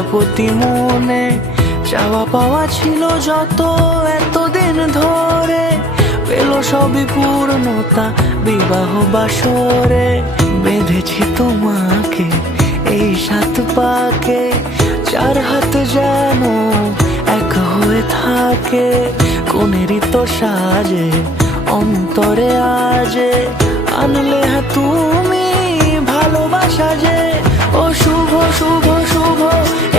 প্রজাপতি মনে চাওয়া পাওয়া ছিল যত এতদিন ধরে, পেল সবই পূর্ণতা বিবাহ বাসরে। বেঁধেছি তোমাকে এই 7 পাকে, 4 হাত যেন এক হয়ে থাকে। কোনেরই তো সাজে অন্তরে আজে, আনলে হ্যাঁ তুমি ভালোবাসা যে। ও শুভ শুভ শুভ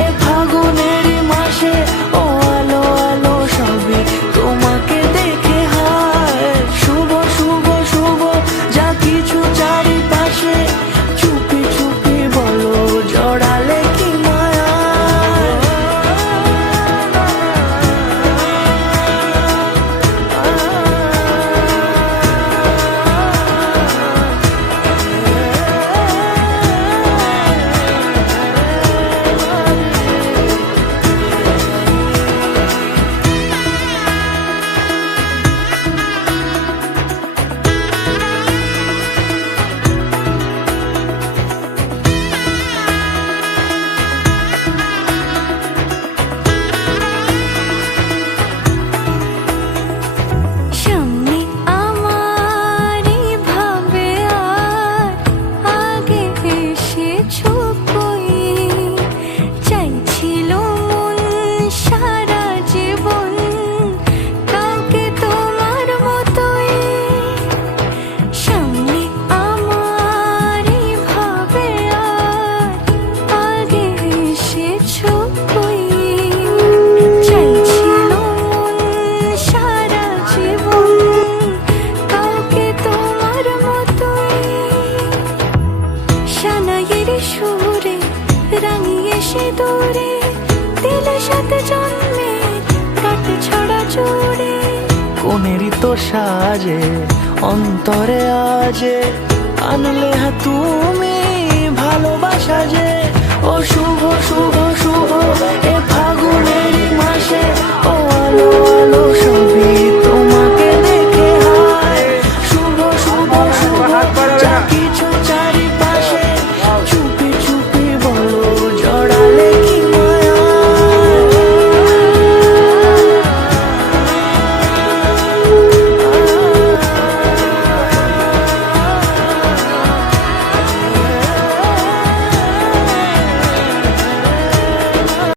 এ ফাগুনেরই মাসে, ও আলো আলো সবই তোমাকে দেখে হায়। শুভ শুভ শুভ যা কিছু চারিপাশে, চুপি চুপি বলো জড়ালে কি মায়া। কোনেরই তো সাজে অন্তরে আজে, আনলে হ্যাঁ তুমি ভালোবাসা যে। ও শুভ শুভ